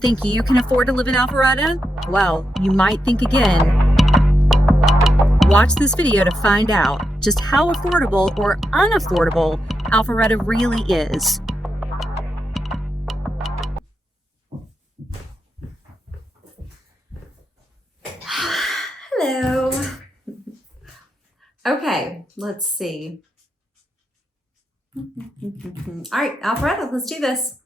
Think you can afford to live in Alpharetta? Well, you might think again. Watch this video to find out just how affordable or unaffordable Alpharetta really is. Hello. Okay, let's see. All right, Alpharetta, let's do this.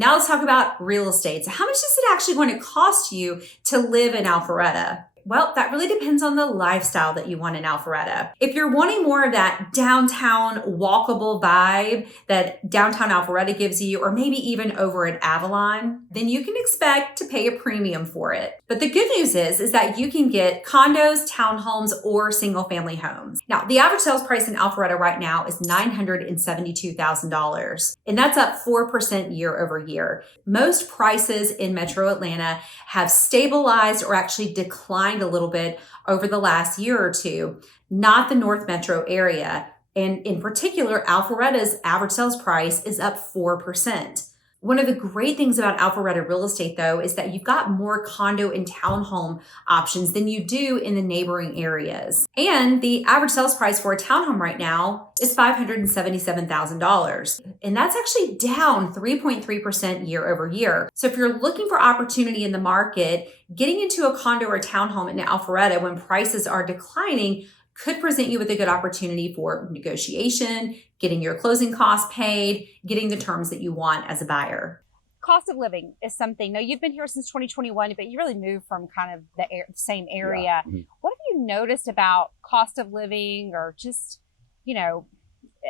Now let's talk about real estate. So how much is it actually going to cost you to live in Alpharetta? Well, that really depends on the lifestyle that you want in Alpharetta. If you're wanting more of that downtown walkable vibe that downtown Alpharetta gives you, or maybe even over at Avalon, then you can expect to pay a premium for it. But the good news is that you can get condos, townhomes, or single family homes. Now, the average sales price in Alpharetta right now is $972,000, and that's up 4% year over year. Most prices in Metro Atlanta have stabilized or actually declined a little bit over the last year or two, not the North Metro area. And in particular, Alpharetta's average sales price is up 4%. One of the great things about Alpharetta real estate, though, is that you've got more condo and townhome options than you do in the neighboring areas. And the average sales price for a townhome right now is $577,000. And that's actually down 3.3% year over year. So if you're looking for opportunity in the market, getting into a condo or townhome in Alpharetta when prices are declining could present you with a good opportunity for negotiation, getting your closing costs paid, getting the terms that you want as a buyer. Cost of living is something. Now, you've been here since 2021, but you really moved from kind of the same area. Yeah. Mm-hmm. What have you noticed about cost of living, or just,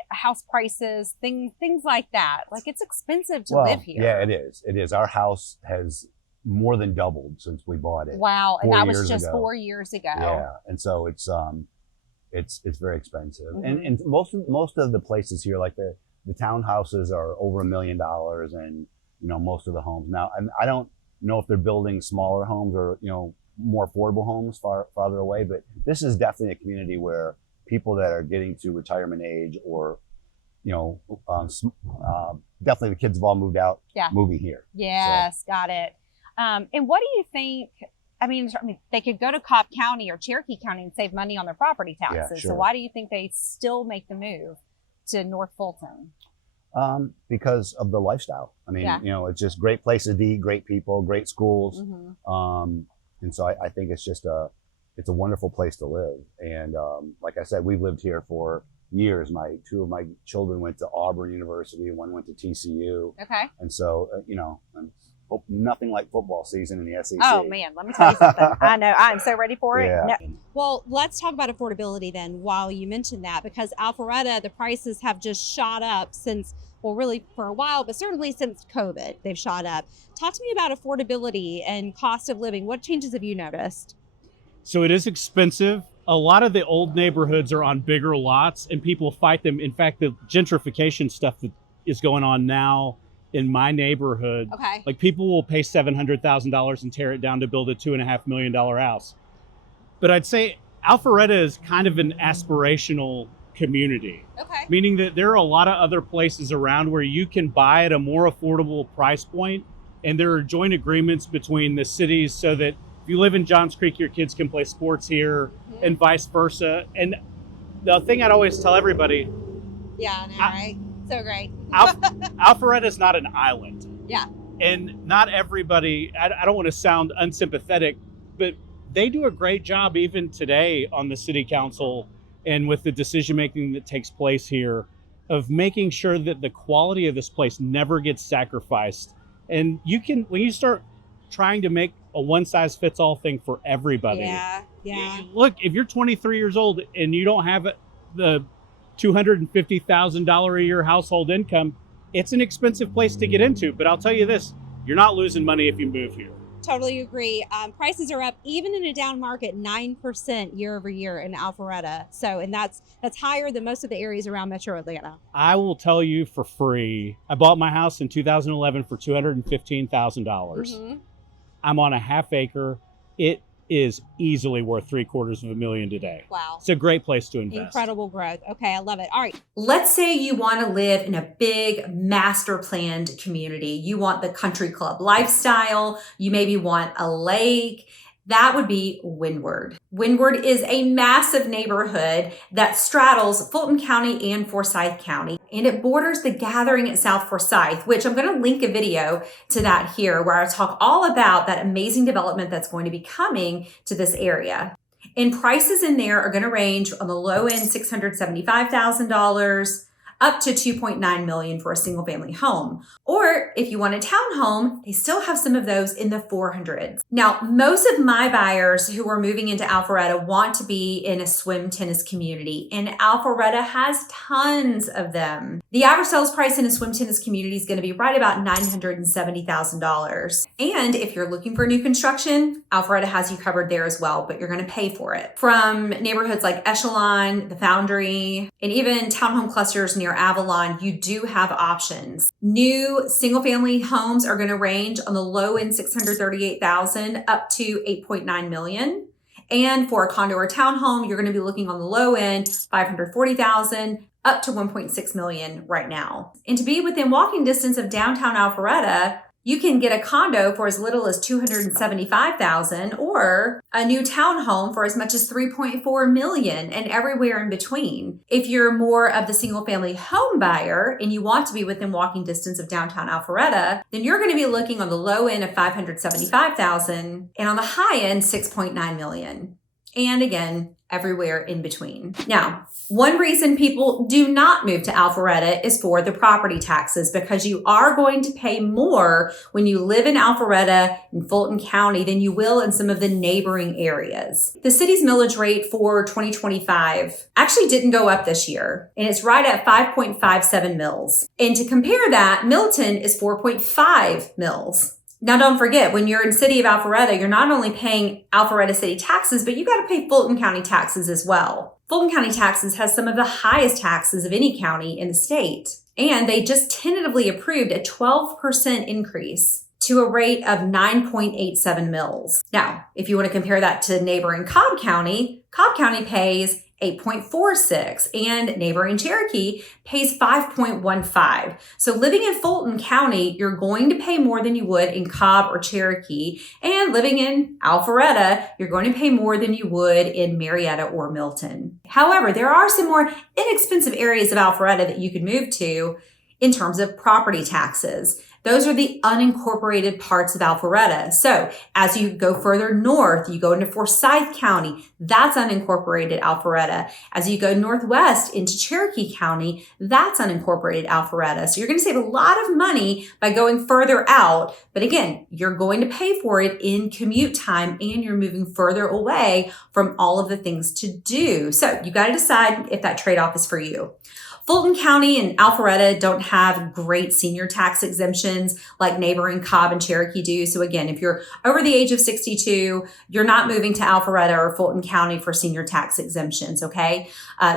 house prices, things like that? Like, it's expensive to live here. Yeah, it is. It is. Our house has more than doubled since we bought it. Wow, and that was just ago. 4 years ago. Yeah, and so it's very expensive. Mm-hmm. And most of the places here, like the townhouses, are over $1 million, and most of the homes now. And I don't know if they're building smaller homes or more affordable homes farther away, but this is definitely a community where people that are getting to retirement age, or definitely the kids have all moved out, moving here. Yes, so. Got it. And what do you think? I mean, they could go to Cobb County or Cherokee County and save money on their property taxes. Yeah, sure. So why do you think they still make the move to North Fulton? Because of the lifestyle. I mean, it's just great places to eat, great people, great schools. Mm-hmm. And so I think it's just it's a wonderful place to live. And like I said, we've lived here for years. Two of my children went to Auburn University, and one went to TCU. Okay. And so, nothing like football season in the SEC. Oh man, let me tell you something. I know, I'm so ready for it. Yeah. No. Well, let's talk about affordability then, while you mentioned that, because Alpharetta, the prices have just shot up since, well, really for a while, but certainly since COVID, they've shot up. Talk to me about affordability and cost of living. What changes have you noticed? So it is expensive. A lot of the old neighborhoods are on bigger lots, and people fight them. In fact, the gentrification stuff that is going on now in my neighborhood, okay, like people will pay $700,000 and tear it down to build a $2.5 million house. But I'd say Alpharetta is kind of an aspirational community, okay, meaning that there are a lot of other places around where you can buy at a more affordable price point, and there are joint agreements between the cities so that if you live in Johns Creek, your kids can play sports here, mm-hmm, and vice versa. And the thing I'd always tell everybody, right? So great. Alpharetta is not an island. Yeah. And not everybody, I don't want to sound unsympathetic, but they do a great job even today on the city council and with the decision making that takes place here of making sure that the quality of this place never gets sacrificed. And when you start trying to make a one size fits all thing for everybody. Yeah. Look, if you're 23 years old and you don't have the $250,000 a year household income, it's an expensive place to get into. But I'll tell you this, you're not losing money if you move here. Totally agree. Prices are up even in a down market 9% year over year in Alpharetta. So, and that's higher than most of the areas around Metro Atlanta. I will tell you for free, I bought my house in 2011 for $215,000. Mm-hmm. I'm on a half acre. It is easily worth $750,000 today. Wow. It's a great place to invest. Incredible growth. Okay, I love it. All right. Let's say you want to live in a big master planned community. You want the country club lifestyle. You maybe want a lake. That would be Windward. Windward is a massive neighborhood that straddles Fulton County and Forsyth County, and it borders the Gathering at South Forsyth, which I'm going to link a video to that here where I talk all about that amazing development that's going to be coming to this area. And prices in there are going to range on the low end, $675,000 up to $2.9 million for a single family home. Or if you want a townhome, they still have some of those in the 400s. Now, most of my buyers who are moving into Alpharetta want to be in a swim tennis community, and Alpharetta has tons of them. The average sales price in a swim tennis community is going to be right about $970,000. And if you're looking for new construction, Alpharetta has you covered there as well, but you're going to pay for it. From neighborhoods like Echelon, the Foundry, and even townhome clusters near Avalon, you do have options. New single family homes are going to range on the low end $638,000 up to $8.9 million. And for a condo or townhome, you're going to be looking on the low end $540,000 up to $1.6 million right now. And to be within walking distance of downtown Alpharetta, you can get a condo for as little as $275,000 or a new townhome for as much as $3.4 million and everywhere in between. If you're more of the single family home buyer and you want to be within walking distance of downtown Alpharetta, then you're going to be looking on the low end of $575,000 and on the high end $6.9 million. And again, everywhere in between. Now, one reason people do not move to Alpharetta is for the property taxes, because you are going to pay more when you live in Alpharetta in Fulton County than you will in some of the neighboring areas. The city's millage rate for 2025 actually didn't go up this year, and it's right at 5.57 mils. And to compare that, Milton is 4.5 mils. Now, don't forget, when you're in city of Alpharetta, you're not only paying Alpharetta city taxes, but you got to pay Fulton County taxes as well. Fulton County taxes has some of the highest taxes of any county in the state. And they just tentatively approved a 12% increase to a rate of 9.87 mils. Now, if you want to compare that to neighboring Cobb County pays 8.46 and neighboring Cherokee pays 5.15. So living in Fulton County, you're going to pay more than you would in Cobb or Cherokee. And living in Alpharetta, you're going to pay more than you would in Marietta or Milton. However, there are some more inexpensive areas of Alpharetta that you could move to in terms of property taxes. Those are the unincorporated parts of Alpharetta. So as you go further north, you go into Forsyth County, that's unincorporated Alpharetta. As you go northwest into Cherokee County, that's unincorporated Alpharetta. So you're going to save a lot of money by going further out. But again, you're going to pay for it in commute time, and you're moving further away from all of the things to do. So you got to decide if that trade-off is for you. Fulton County and Alpharetta don't have great senior tax exemptions like neighboring Cobb and Cherokee do. So again, if you're over the age of 62, you're not moving to Alpharetta or Fulton County for senior tax exemptions, okay?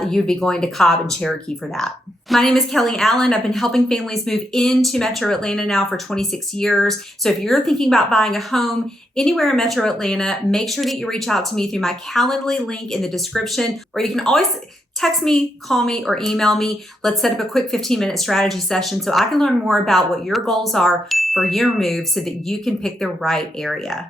You'd be going to Cobb and Cherokee for that. My name is Kelly Allen. I've been helping families move into Metro Atlanta now for 26 years. So if you're thinking about buying a home anywhere in Metro Atlanta, make sure that you reach out to me through my Calendly link in the description, or you can always text me, call me, or email me. Let's set up a quick 15-minute strategy session so I can learn more about what your goals are for your move so that you can pick the right area.